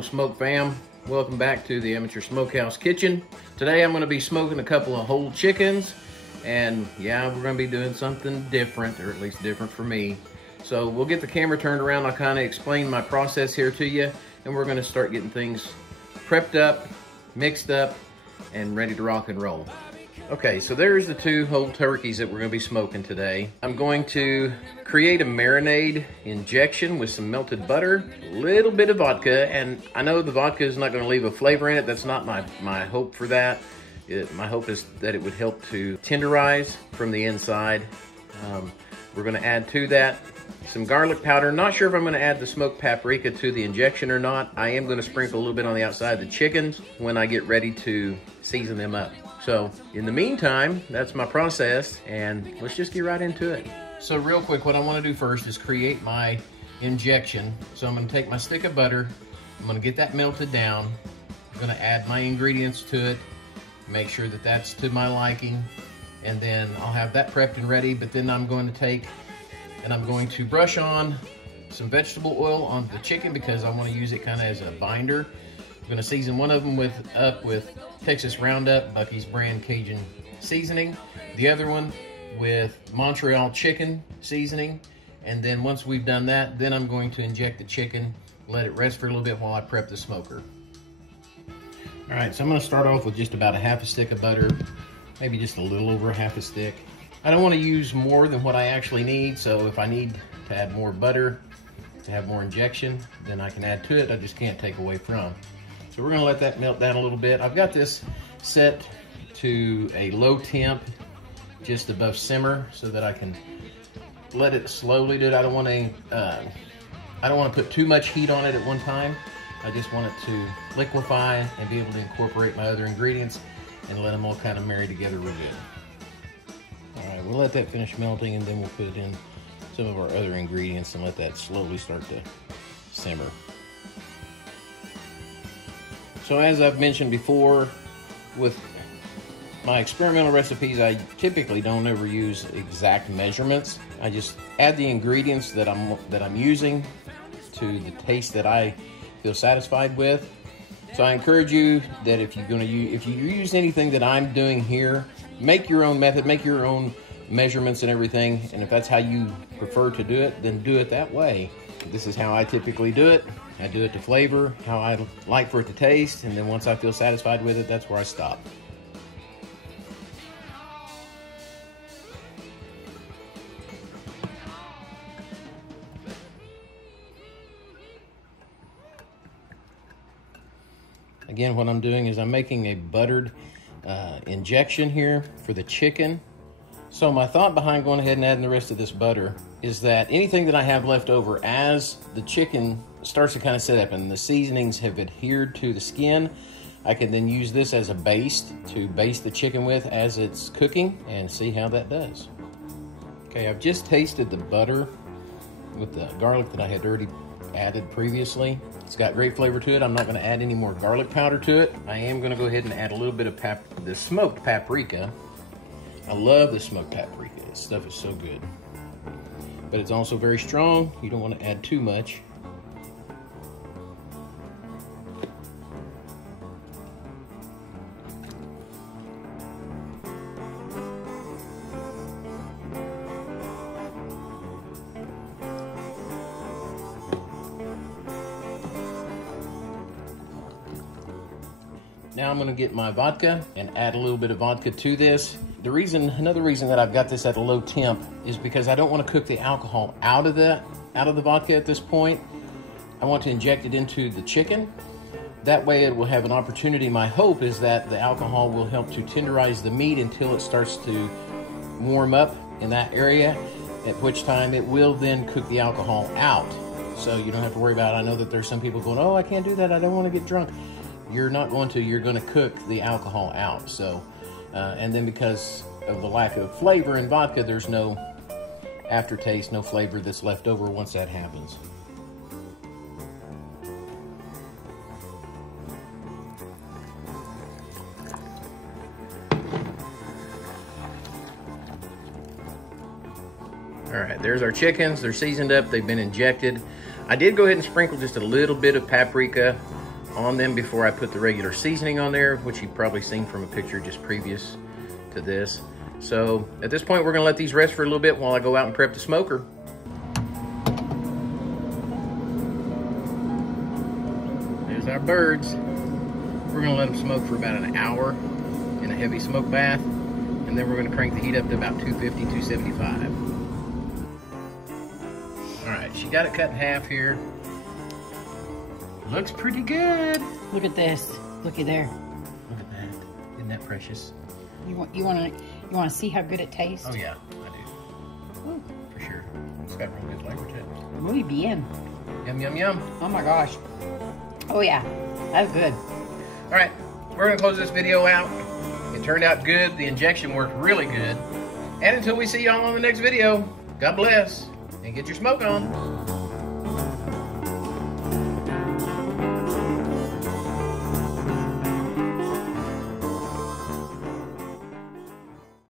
Hello Smoke Fam, welcome back to the Amateur Smokehouse Kitchen. Today I'm going to be smoking a couple of whole chickens, and yeah, we're going to be doing something different, or at least different for me. So we'll get the camera turned around, I'll kind of explain my process here to you, and we're going to start getting things prepped up, mixed up, and ready to rock and roll. Okay, so there's the two whole turkeys that we're going to be smoking today. I'm going to create a marinade injection with some melted butter, a little bit of vodka, and I know the vodka is not going to leave a flavor in it. That's not my hope for that. My hope is that it would help to tenderize from the inside. We're going to add to that some garlic powder. Not sure if I'm going to add the smoked paprika to the injection or not. I am going to sprinkle a little bit on the outside of the chickens when I get ready to season them up. So in the meantime, that's my process, and let's just get right into it. So real quick, what I want to do first is create my injection. So I'm going to take my stick of butter, I'm going to get that melted down, I'm going to add my ingredients to it, make sure that that's to my liking, and then I'll have that prepped and ready. But then I'm going to take and I'm going to brush on some vegetable oil on the chicken because I want to use it kind of as a binder. I'm going to season one of them with Texas Roundup, Bucky's brand Cajun seasoning. The other one with Montreal chicken seasoning. And then once we've done that, then I'm going to inject the chicken, let it rest for a little bit while I prep the smoker. All right, so I'm going to start off with just about a half a stick of butter, maybe just a little over a half a stick. I don't want to use more than what I actually need, so if I need to add more butter to have more injection, then I can add to it. I just can't take away from. So we're going to let that melt down a little bit. I've got this set to a low temp, just above simmer, so that I can let it slowly do it. I don't want to put too much heat on it at one time. I just want it to liquefy and be able to incorporate my other ingredients and let them all kind of marry together real good. All right, we'll let that finish melting, and then we'll put in some of our other ingredients and let that slowly start to simmer. So as I've mentioned before, with my experimental recipes, I typically don't ever use exact measurements. I just add the ingredients that I'm using to the taste that I feel satisfied with. So I encourage you that if you use anything that I'm doing here, make your own method, make your own measurements and everything. And if that's how you prefer to do it, then do it that way. This is how I typically do it. I do it to flavor, how I like for it to taste, and then once I feel satisfied with it, that's where I stop. Again, what I'm doing is I'm making a buttered injection here for the chicken. So my thought behind going ahead and adding the rest of this butter is that anything that I have left over as the chicken starts to kind of set up and the seasonings have adhered to the skin, I can then use this as a base to baste the chicken with as it's cooking and see how that does. Okay, I've just tasted the butter with the garlic that I had already added previously. It's got great flavor to it. I'm not going to add any more garlic powder to it. I am going to go ahead and add a little bit of the smoked paprika. I love the smoked paprika. This stuff is so good. But it's also very strong. You don't want to add too much. Now I'm going to get my vodka and add a little bit of vodka to this. Another reason that I've got this at a low temp is because I don't want to cook the alcohol out of the vodka at this point. I want to inject it into the chicken. That way it will have an opportunity. My hope is that the alcohol will help to tenderize the meat until it starts to warm up in that area, at which time it will then cook the alcohol out. So you don't have to worry about it. I know that there's some people going, oh, I can't do that, I don't want to get drunk. You're not going to, you're going to cook the alcohol out. So, and then because of the lack of flavor in vodka, there's no aftertaste, no flavor that's left over once that happens. All right, there's our chickens. They're seasoned up, they've been injected. I did go ahead and sprinkle just a little bit of paprika on them before I put the regular seasoning on there, which you've probably seen from a picture just previous to this. So at this point, we're gonna let these rest for a little bit while I go out and prep the smoker. There's our birds. We're gonna let them smoke for about an hour in a heavy smoke bath, and then we're gonna crank the heat up to about 250, 275. All right, she got it cut in half here. Looks pretty good. Look at this. Looky there. Look at that. Isn't that precious? You want to see how good it tastes? Oh yeah, I do. Ooh, for sure. It's got real good flavor to it. Muy bien. Yum, yum, yum. Oh my gosh. Oh yeah, that's good. All right, we're gonna close this video out. It turned out good. The injection worked really good. And until we see y'all on the next video, God bless and get your smoke on.